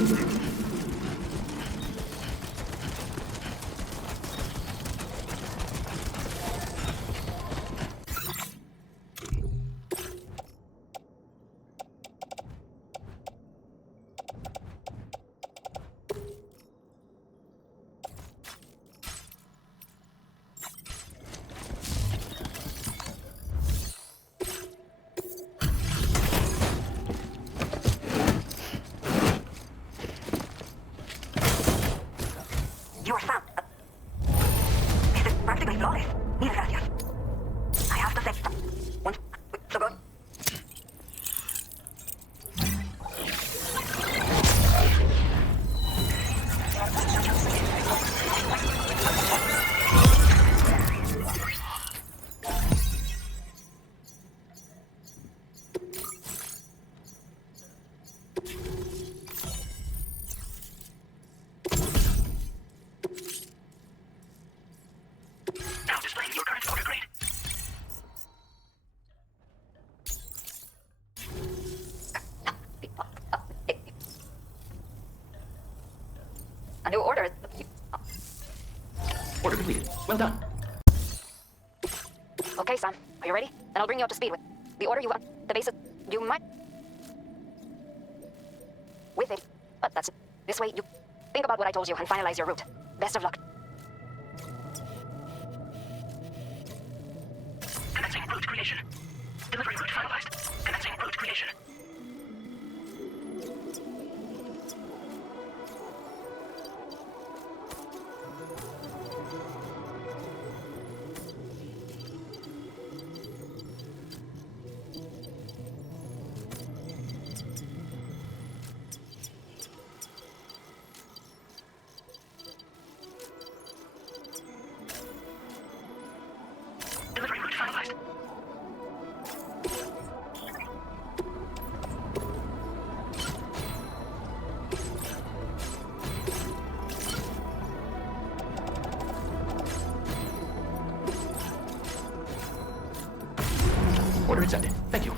You are found. This is practically flawless. Mil gracias. I have to say, once so good. Now displaying your current order grade. A new order. Order completed. Well done. Okay, Sam. Are you ready? Then I'll bring you up to speed with the order you want. The basic. You might. With it. But that's it. This way, you think about what I told you and finalize your route. Best of luck. Commencing route creation. Delivery route finalized. Commencing route creation. Delivery route finalized. Order accepted. Thank you.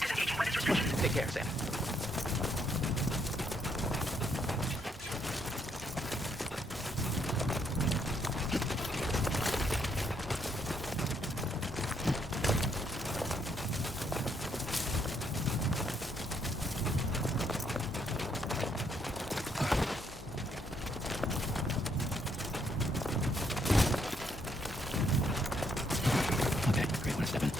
Disengaging weapons restriction. Take care, Sam. Okay, great. Want to step in?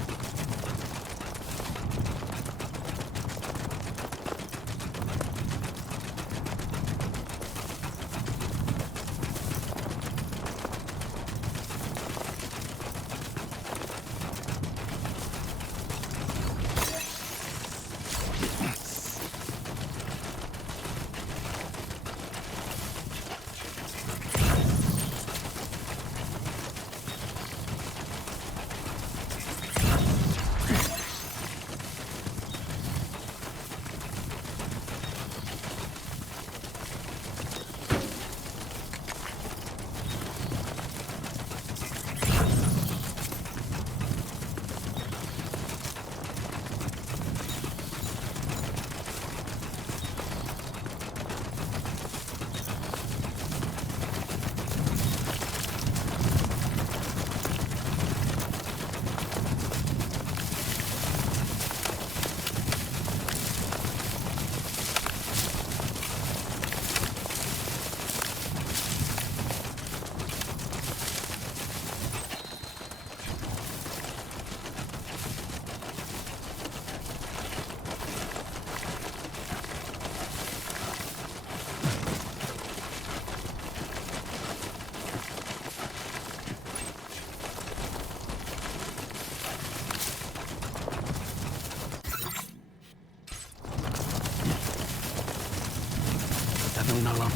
Definitely not alone.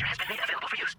feature has been made available for use.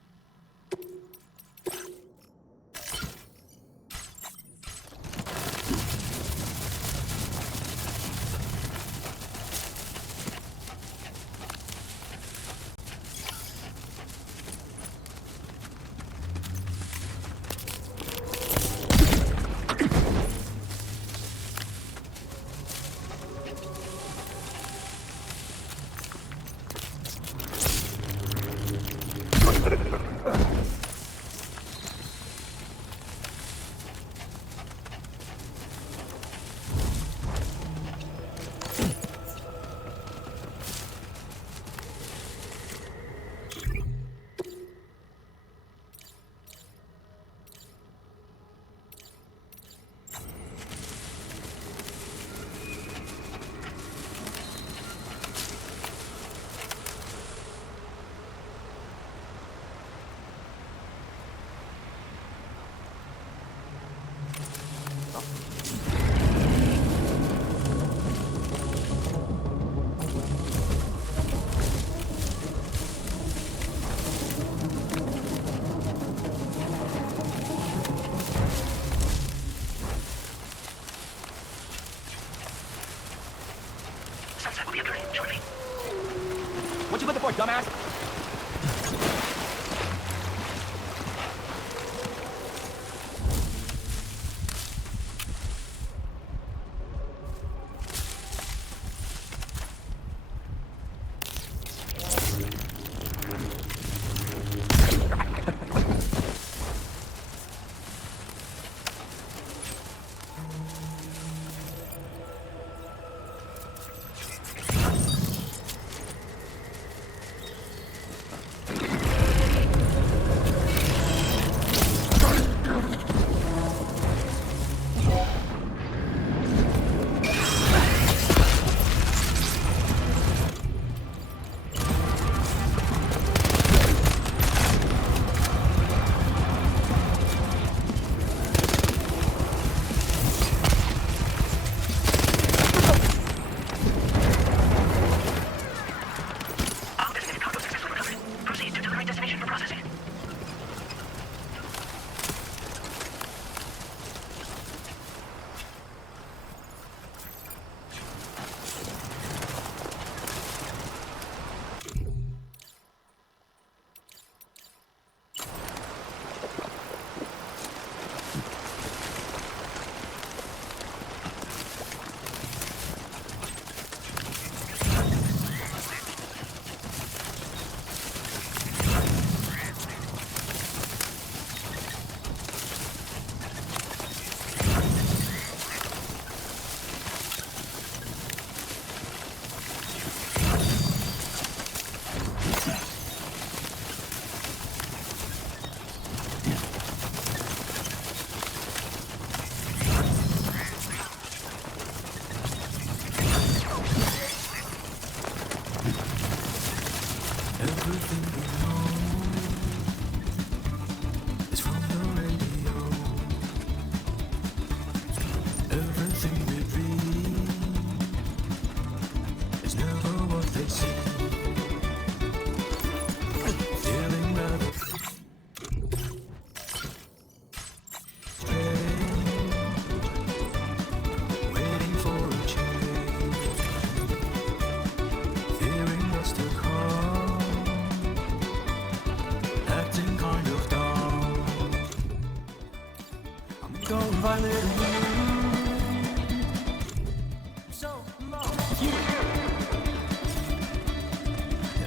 Sunset will be appearing shortly. What you looking for, dumbass?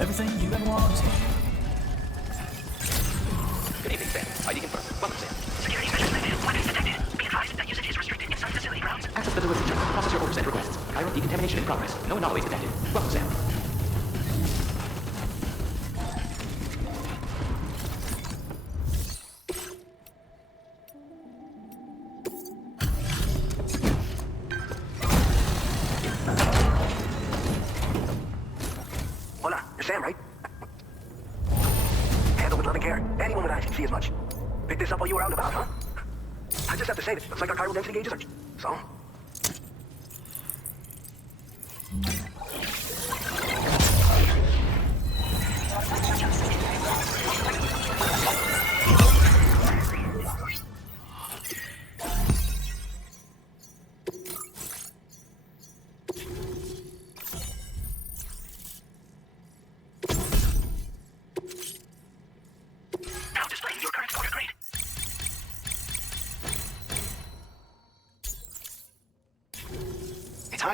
Everything you ever wanted. Good evening, Sam. ID confirmed. Welcome, Sam. Security measures lifted. One is detected. Be advised that usage is restricted in some facility grounds. Access the delivery feature. Process your orders and requests. Chiral decontamination in progress. No anomalies detected. Welcome, Sam. Hola, you're Sam, right? Handle with loving care. Anyone with eyes can see as much. Pick this up while you were out and about, huh? I just have to say this. Looks like our chiral density gauges are... So?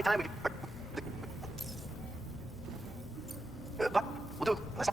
high time we... What? We'll do... Let's...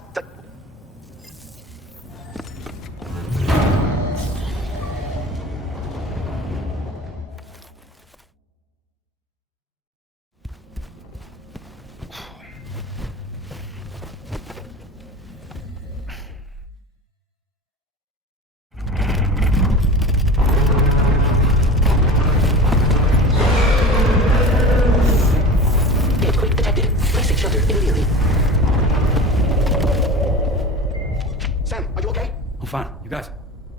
Fine. You guys?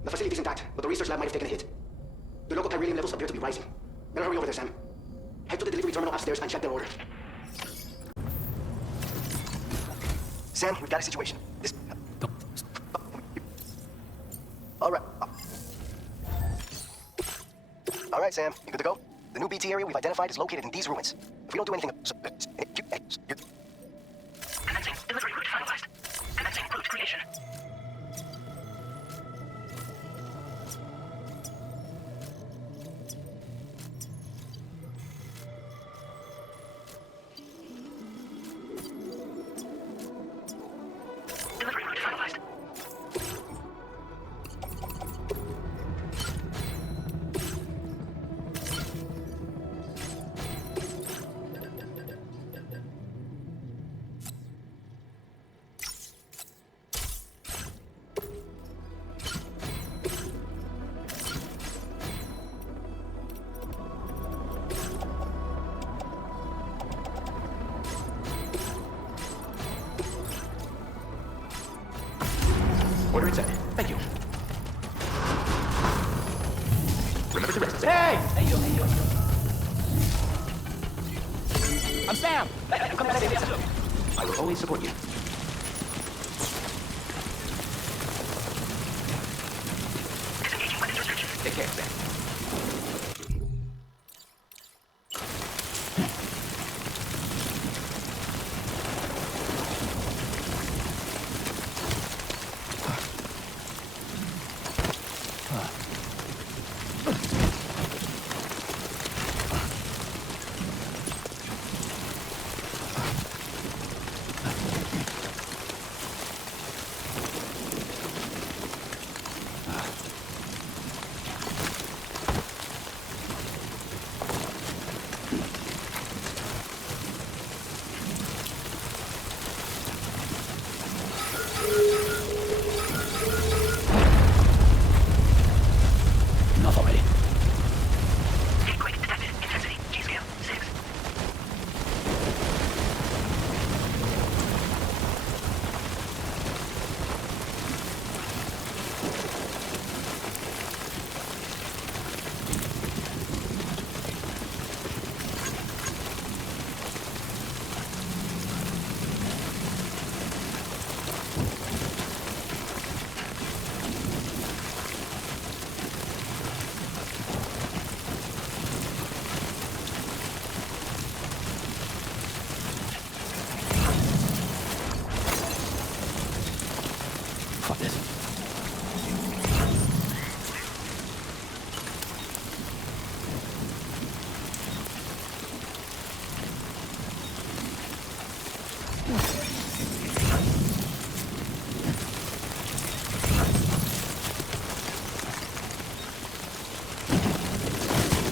The facility's intact, but the research lab might have taken a hit. The local chiralium levels appear to be rising. Better hurry over there, Sam. Head to the delivery terminal upstairs and check their order. Sam, we've got a situation. This... All right. All right, Sam. You good to go? The new BT area we've identified is located in these ruins. If we don't do anything... Commencing delivery route finalized. Commencing route creation. Delivery route finalized. Order accepted. Thank you. Remember to rest. Hey! Hey, you. I'm Sam. Come back here. I will always support you. Disengaging weapons restrictions. Take care, Sam. Enough already. Earthquake detected. Intensity. G-scale. 6. Fuck this.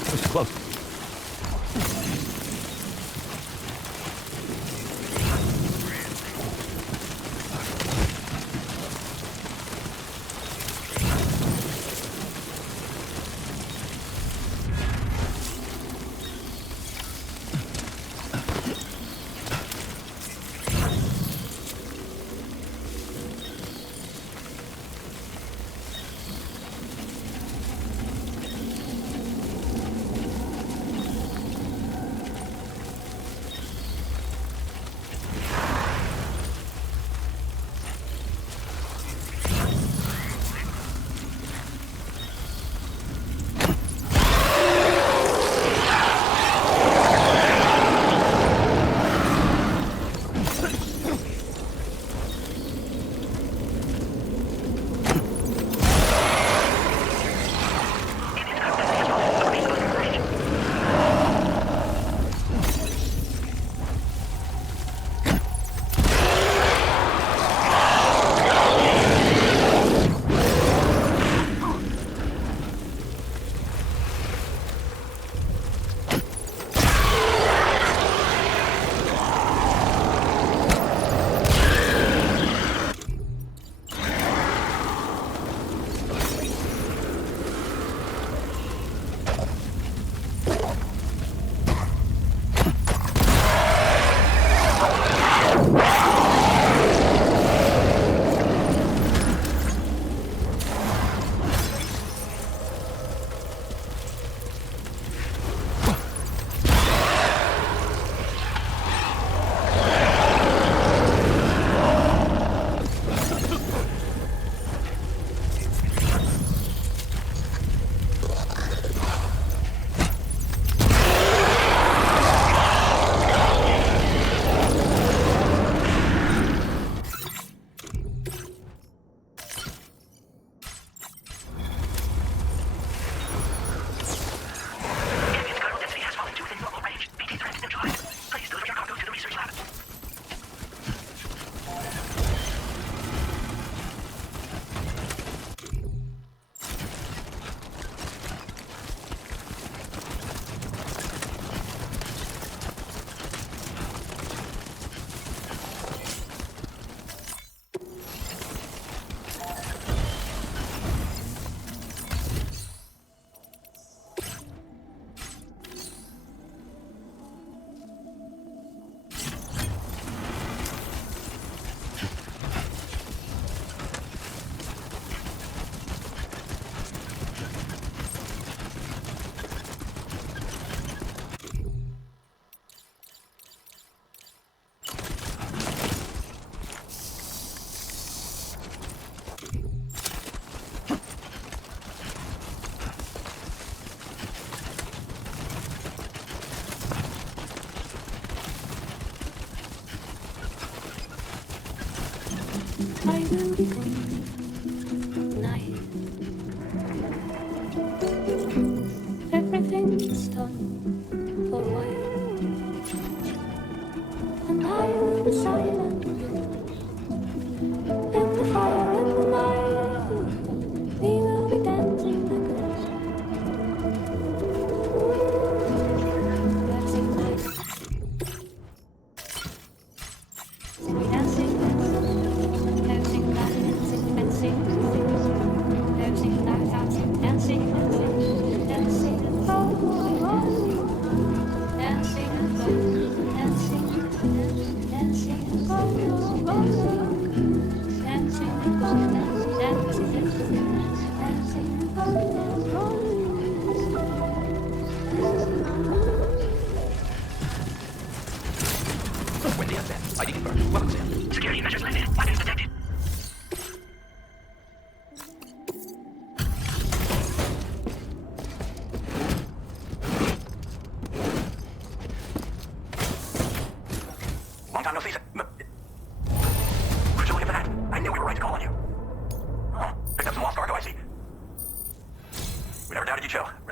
This is close.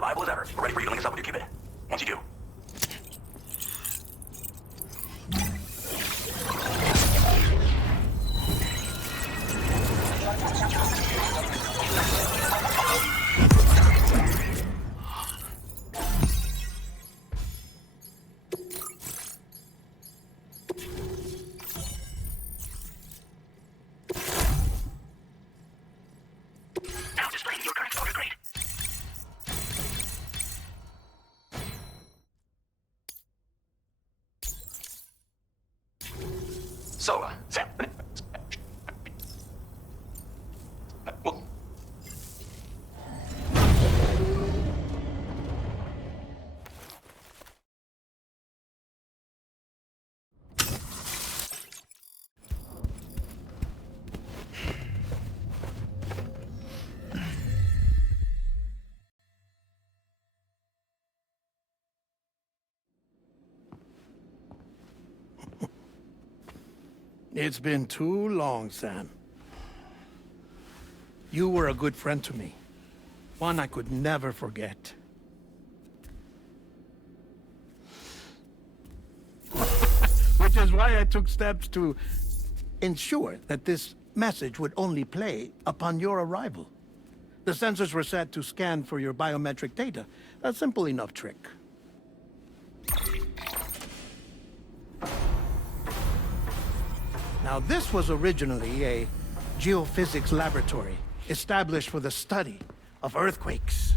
reliable as ever. We're ready for you to link us up with your qubit. Once you do. Now displaying your current order grade. So, Sam. Well, It's been too long, Sam. You were a good friend to me. One I could never forget. Which is why I took steps to ensure that this message would only play upon your arrival. The sensors were set to scan for your biometric data. A simple enough trick. Now, this was originally a geophysics laboratory established for the study of earthquakes.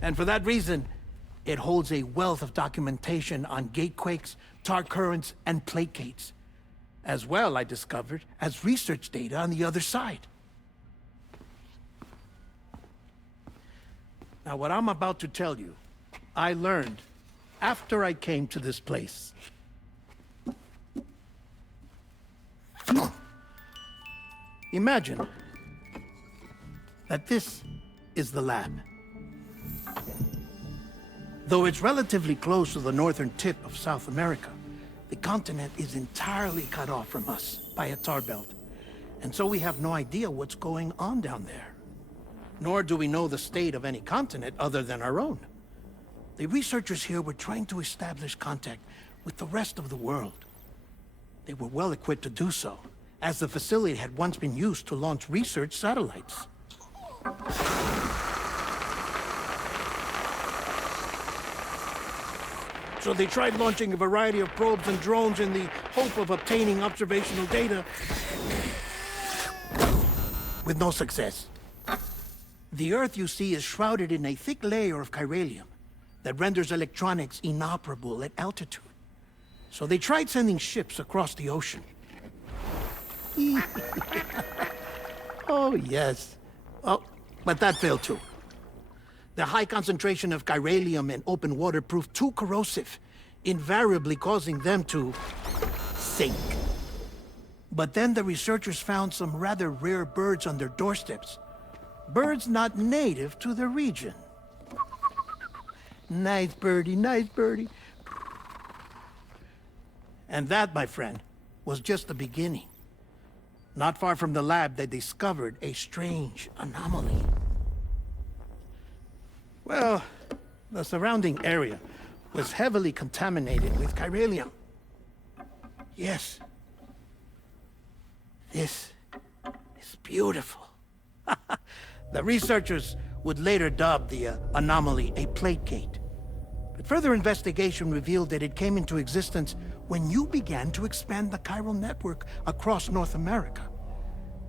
And for that reason, it holds a wealth of documentation on gatequakes, tar currents, and plate gates. As well, I discovered, as research data on the other side. Now, what I'm about to tell you, I learned after I came to this place. Imagine that this is the lab. Though it's relatively close to the northern tip of South America, the continent is entirely cut off from us by a tar belt. And so we have no idea what's going on down there. Nor do we know the state of any continent other than our own. The researchers here were trying to establish contact with the rest of the world. They were well equipped to do so, as the facility had once been used to launch research satellites. So they tried launching a variety of probes and drones in the hope of obtaining observational data, with no success. The Earth, you see, is shrouded in a thick layer of chiralium that renders electronics inoperable at altitude. So they tried sending ships across the ocean. Oh, yes. Oh, but that failed too. The high concentration of chiralium in open water proved too corrosive, invariably causing them to sink. But then the researchers found some rather rare birds on their doorsteps. Birds not native to the region. Nice birdie, nice birdie. And that, my friend, was just the beginning. Not far from the lab, they discovered a strange anomaly. Well, the surrounding area was heavily contaminated with chiralium. Yes. This is beautiful. The researchers would later dub the anomaly a plate gate. But further investigation revealed that it came into existence when you began to expand the chiral network across North America,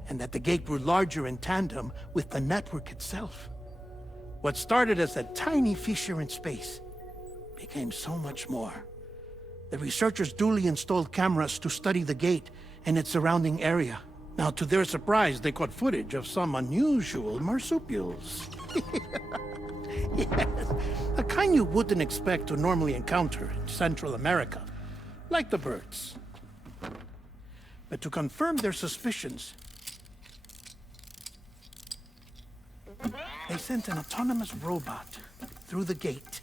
and that the gate grew larger in tandem with the network itself. What started as a tiny fissure in space became so much more. The researchers duly installed cameras to study the gate and its surrounding area. Now, to their surprise, they caught footage of some unusual marsupials. Yes, a kind you wouldn't expect to normally encounter in Central America, like the birds. But to confirm their suspicions, they sent an autonomous robot through the gate.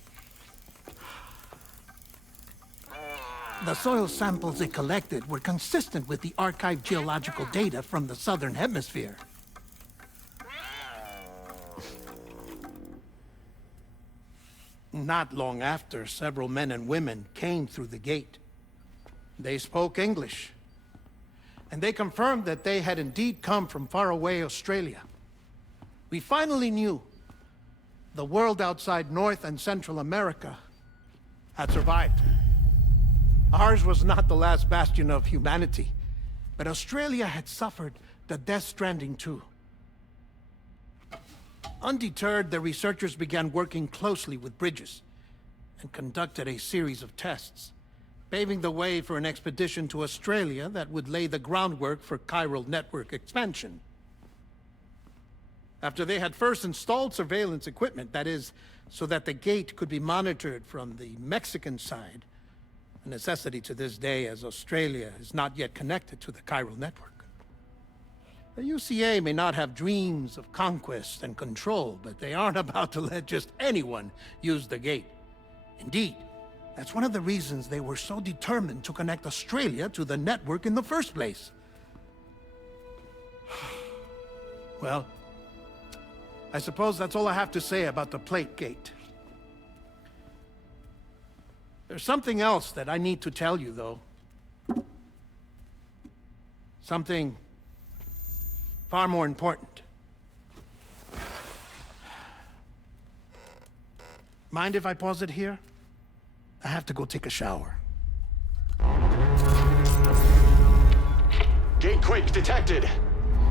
The soil samples it collected were consistent with the archived geological data from the southern hemisphere. Not long after, several men and women came through the gate. They spoke English, and they confirmed that they had indeed come from faraway Australia. We finally knew the world outside North and Central America had survived. Ours was not the last bastion of humanity, but Australia had suffered the Death Stranding too. Undeterred, the researchers began working closely with Bridges and conducted a series of tests, paving the way for an expedition to Australia that would lay the groundwork for chiral network expansion. After they had first installed surveillance equipment, that is, so that the gate could be monitored from the Mexican side, a necessity to this day as Australia is not yet connected to the chiral network. The UCA may not have dreams of conquest and control, but they aren't about to let just anyone use the gate. Indeed, that's one of the reasons they were so determined to connect Australia to the network in the first place. Well, I suppose that's all I have to say about the plate gate. There's something else that I need to tell you, though. Something far more important. Mind if I pause it here? I have to go take a shower. Gate quake detected.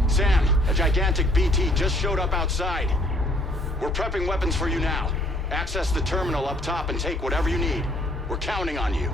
Sam, a gigantic BT just showed up outside. We're prepping weapons for you now. Access the terminal up top and take whatever you need. We're counting on you.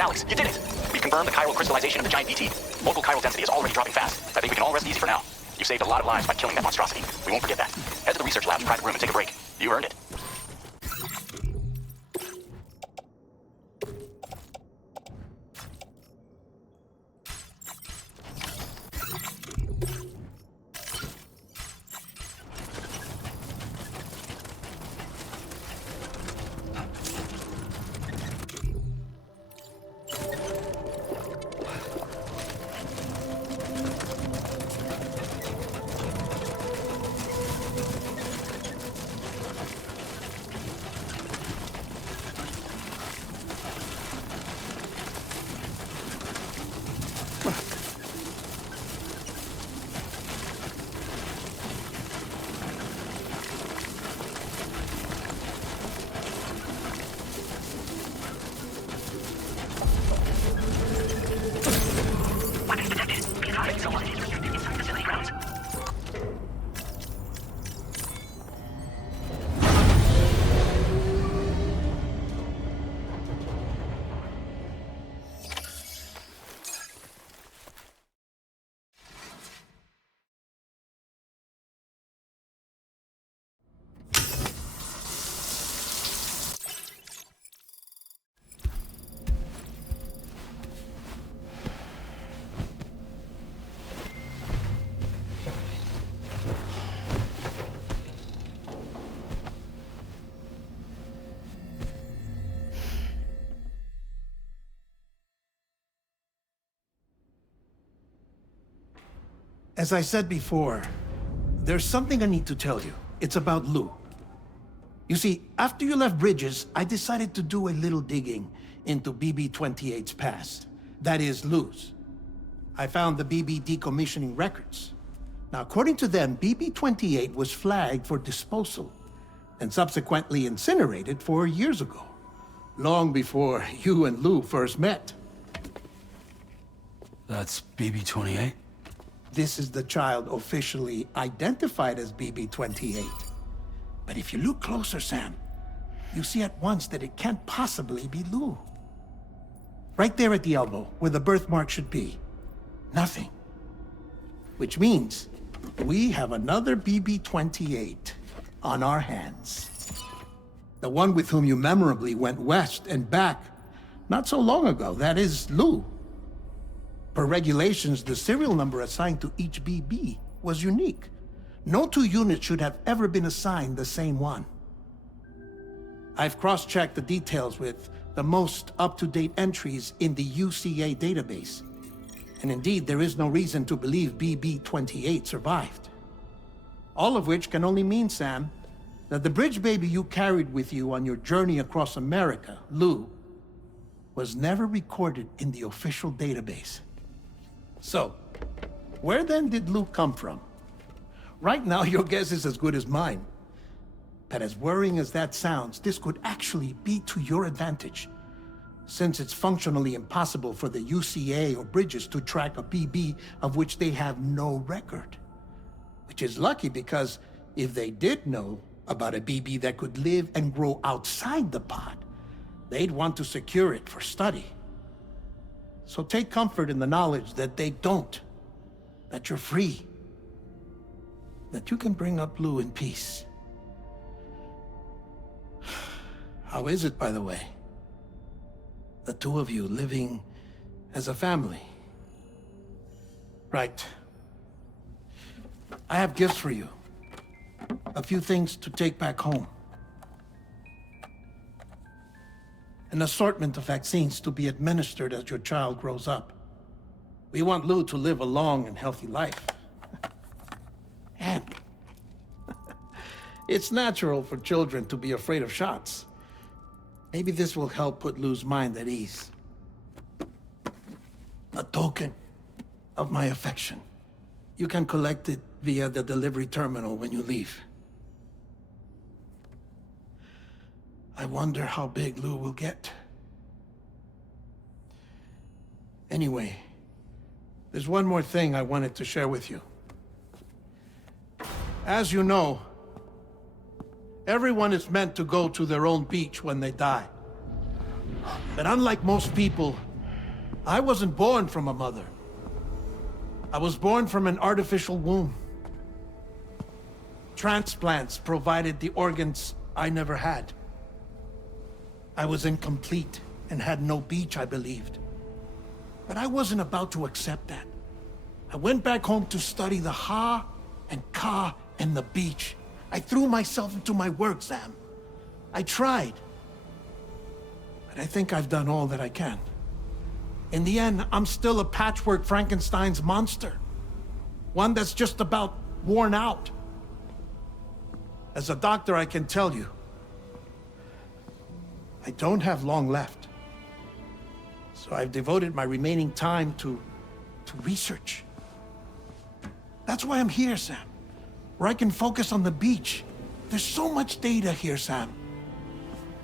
is Alex. You did it! We've confirmed the chiral crystallization of the giant BT. Local chiral density is already dropping fast. I think we can all rest easy for now. You saved a lot of lives by killing that monstrosity. We won't forget that. Head to the research lab's private room and take a break. You earned it. As I said before, there's something I need to tell you. It's about Lou. You see, after you left Bridges, I decided to do a little digging into BB-28's past. That is, Lou's. I found the BB decommissioning records. Now, according to them, BB-28 was flagged for disposal and subsequently incinerated 4 years ago, long before you and Lou first met. That's BB-28? This is the child officially identified as BB-28. But if you look closer, Sam, you see at once that it can't possibly be Lou. Right there at the elbow, where the birthmark should be. Nothing. Which means we have another BB-28 on our hands. The one with whom you memorably went west and back not so long ago, that is Lou. Per regulations, the serial number assigned to each BB was unique. No two units should have ever been assigned the same one. I've cross-checked the details with the most up-to-date entries in the UCA database. And indeed, there is no reason to believe BB-28 survived. All of which can only mean, Sam, that the bridge baby you carried with you on your journey across America, Lou, was never recorded in the official database. So, where then did Lou come from? Right now, your guess is as good as mine. But as worrying as that sounds, this could actually be to your advantage, since it's functionally impossible for the UCA or Bridges to track a BB of which they have no record. Which is lucky because if they did know about a BB that could live and grow outside the pod, they'd want to secure it for study. So take comfort in the knowledge that they don't, that you're free, that you can bring up Lou in peace. How is it, by the way? The two of you living as a family? Right. I have gifts for you. A few things to take back home. An assortment of vaccines to be administered as your child grows up. We want Lou to live a long and healthy life. And it's natural for children to be afraid of shots. Maybe this will help put Lou's mind at ease. A token of my affection. You can collect it via the delivery terminal when you leave. I wonder how big Lou will get. Anyway, there's one more thing I wanted to share with you. As you know, everyone is meant to go to their own beach when they die. But unlike most people, I wasn't born from a mother. I was born from an artificial womb. Transplants provided the organs I never had. I was incomplete and had no beach, I believed. But I wasn't about to accept that. I went back home to study the Ha and Ka and the beach. I threw myself into my work, Sam. I tried. But I think I've done all that I can. In the end, I'm still a patchwork Frankenstein's monster. One that's just about worn out. As a doctor, I can tell you, I don't have long left. So I've devoted my remaining time to research. That's why I'm here, Sam. Where I can focus on the beach. There's so much data here, Sam.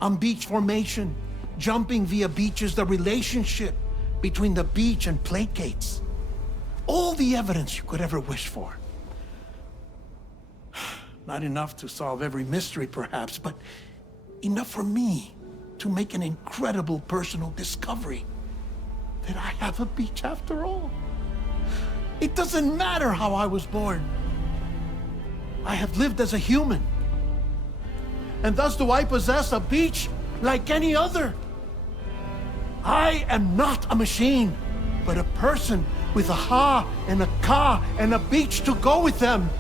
On beach formation, jumping via beaches, the relationship between the beach and plate gates. All the evidence you could ever wish for. Not enough to solve every mystery, perhaps, but enough for me to make an incredible personal discovery. That I have a beach after all. It doesn't matter how I was born. I have lived as a human. And thus do I possess a beach like any other. I am not a machine, but a person with a Ha and a Ka and a beach to go with them.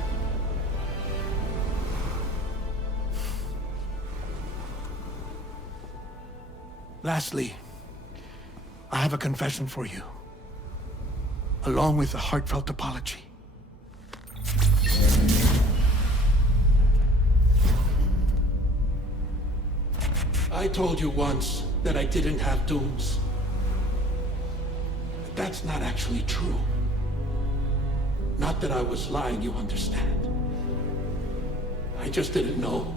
Lastly, I have a confession for you, along with a heartfelt apology. I told you once that I didn't have dooms. But that's not actually true. Not that I was lying, you understand. I just didn't know.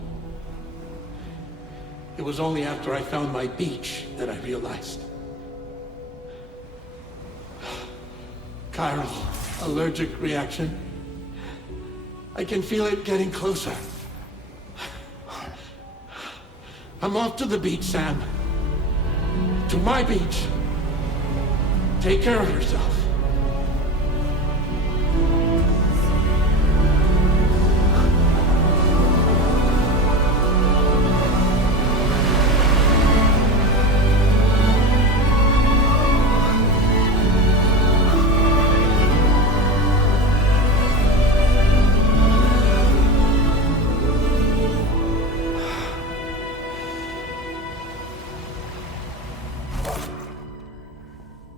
It was only after I found my beach that I realized. Chiral allergic reaction. I can feel it getting closer. I'm off to the beach, Sam. To my beach. Take care of yourself.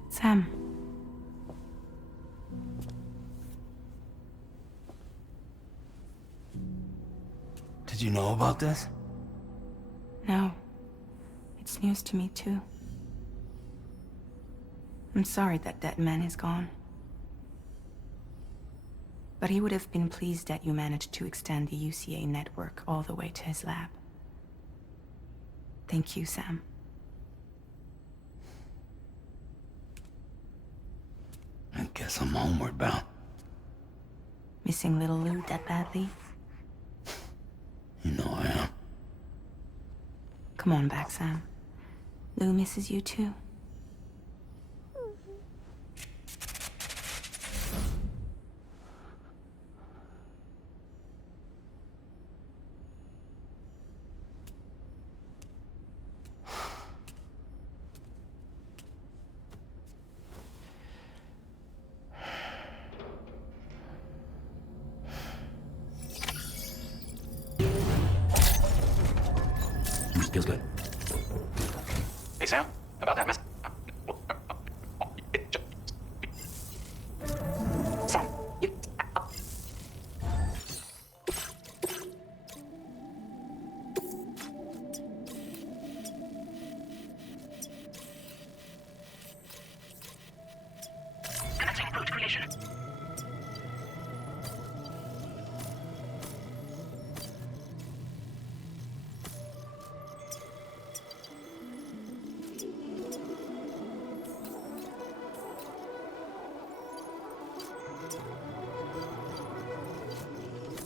Sam. Did you know about this? No. It's news to me, too. I'm sorry that that man is gone. But he would have been pleased that you managed to extend the UCA network all the way to his lab. Thank you, Sam. I guess I'm homeward bound. Missing little Lou that badly? You know I am. Come on back, Sam. Lou misses you too. Feels good. Hey, Sam, about that mess. Sam, you... Commencing route creation.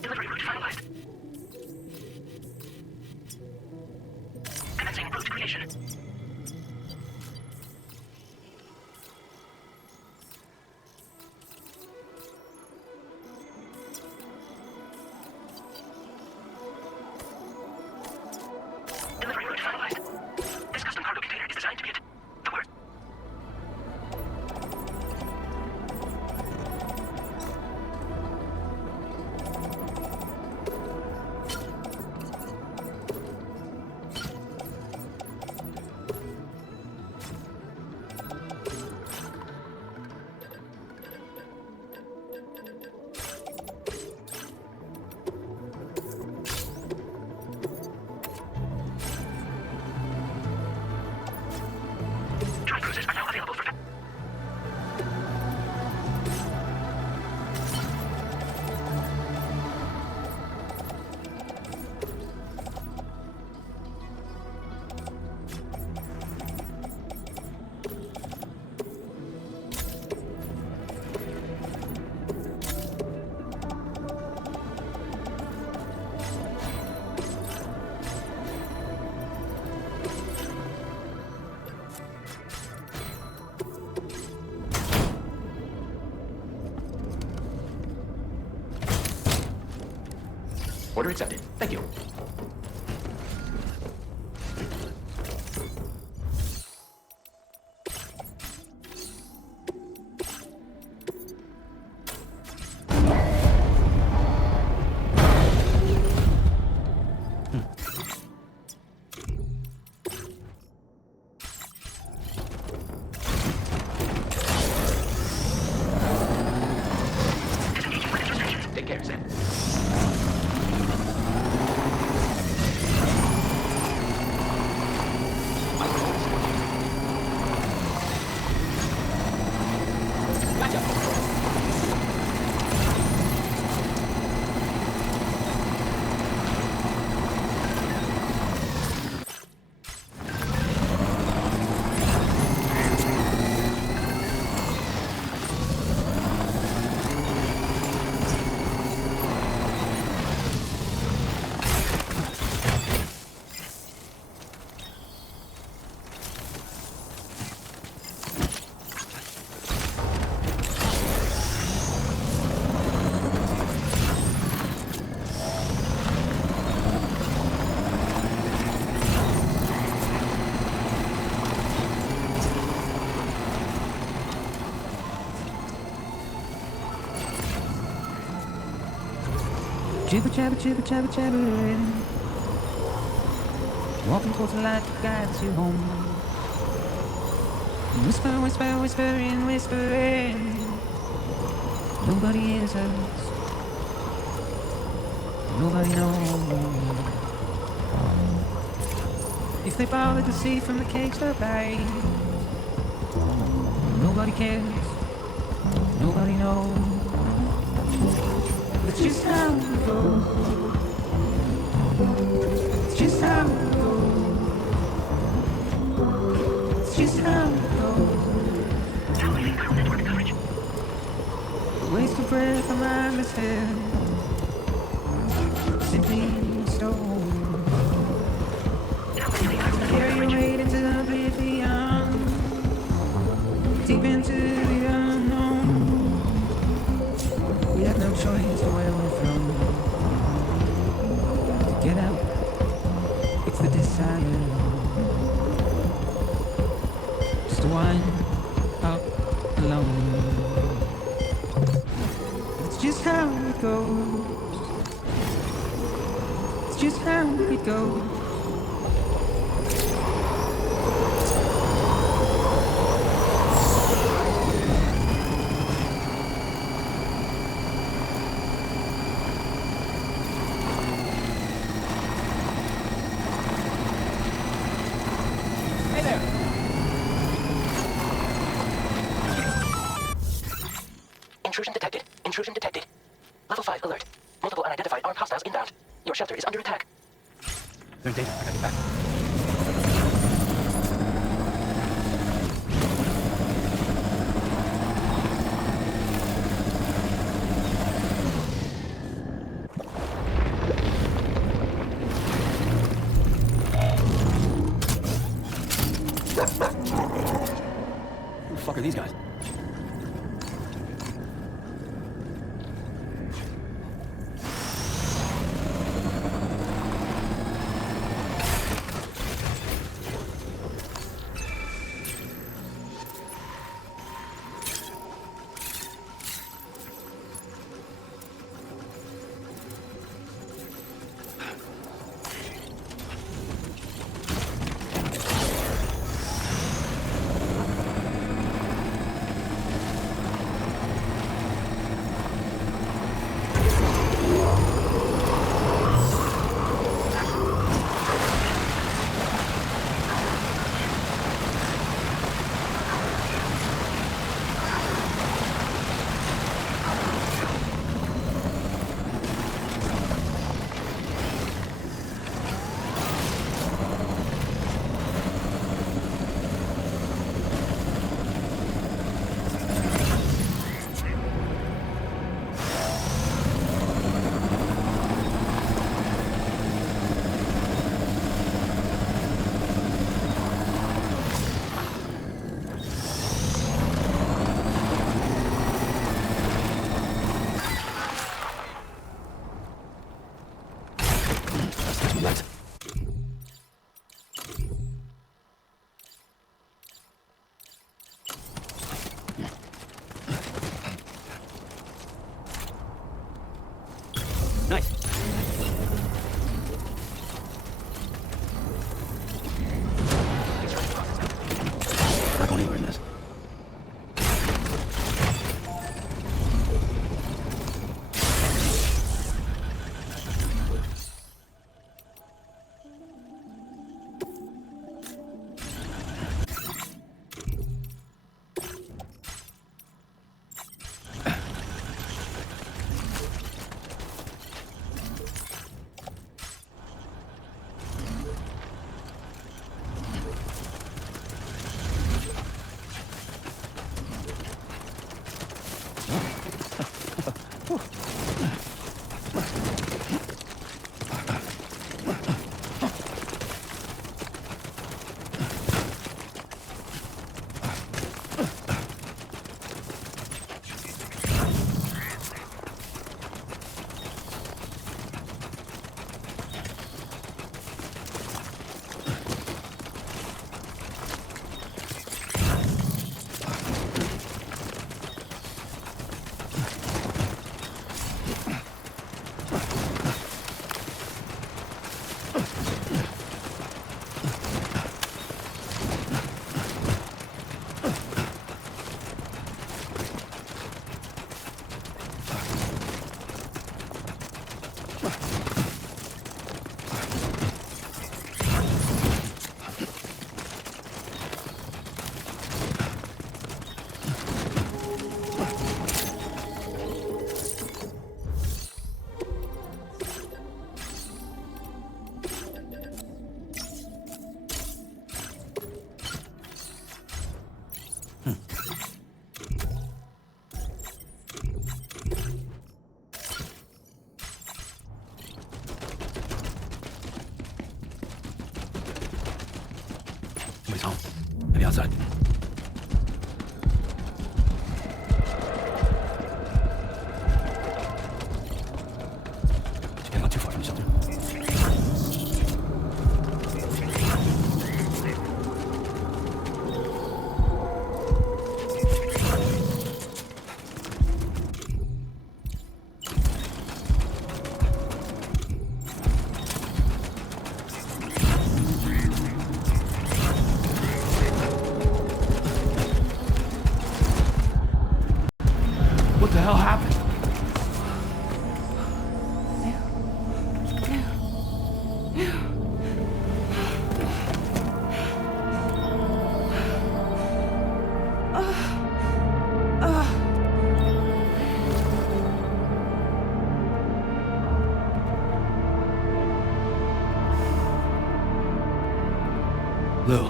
Delivery route finalized. Commencing route creation. Order accepted. Thank you. Take care, Sam. Jibber jabber jibber jabber jabbering. Walking towards the light that guides you home. Whisper, whisper, whispering, whispering. Nobody hears us. Nobody knows. If they bother to see from the cage they're by. Nobody cares. Nobody knows. It's just how it goes. It's just how it goes. It's just how it goes. Waste of breath, a mindless head. Simply stone. Carry your weight into the oblivion. Deep into the unknown. We have no choice to where we're from. To get out, it's the desire. Just to wind up alone. It's just how it goes. It's just how it goes. Intrusion detected. Intrusion detected. Level 5 alert. Multiple unidentified armed hostiles inbound. Your shelter is under attack. There's data. I gotta get back. Who the fuck are these guys? Somebody's home. Maybe outside. You're not too far from the shelter. What the hell happened? Lou.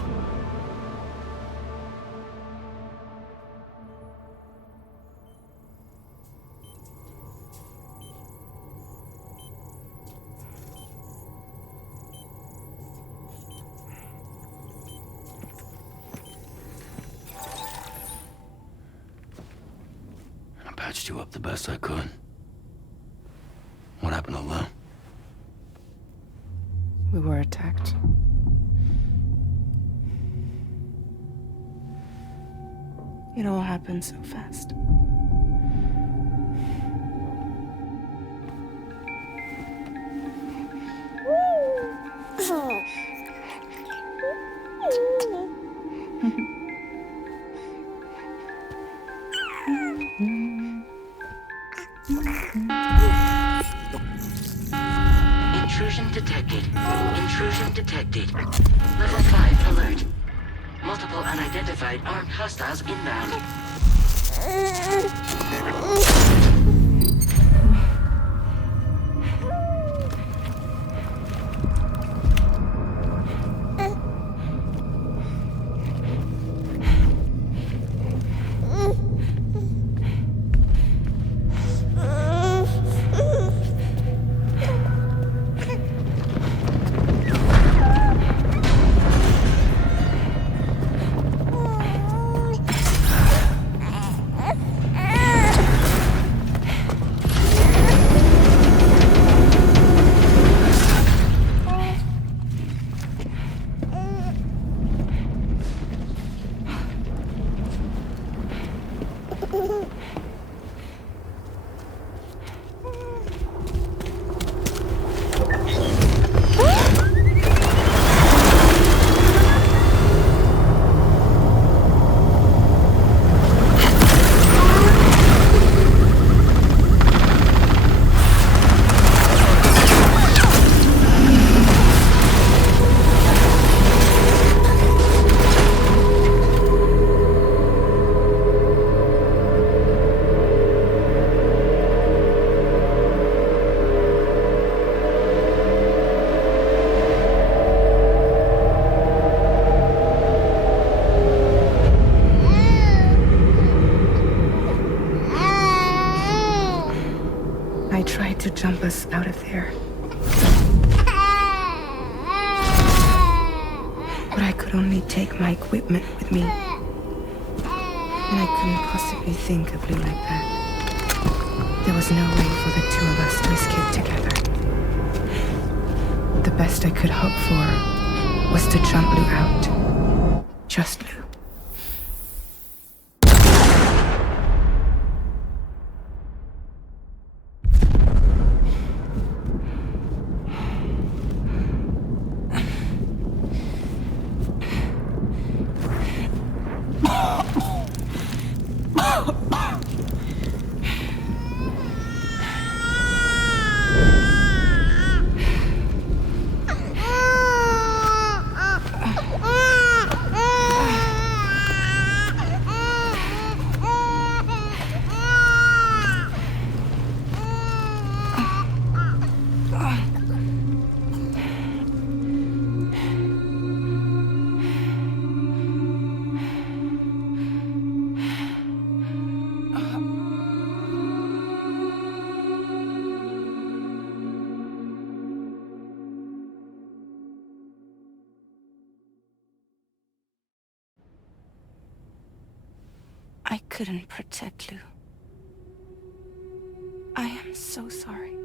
I patched you up the best I could. What happened to Lou? We were attacked. It all happened so fast. Intrusion detected. Intrusion detected. Level 5 alert. Multiple unidentified armed hostiles inbound. I tried to jump us out of there. But I could only take my equipment with me. And I couldn't possibly think of Lou like that. There was no way for the two of us to escape together. The best I could hope for was to jump Lou out. Just Lou. I couldn't protect Lou. I am so sorry.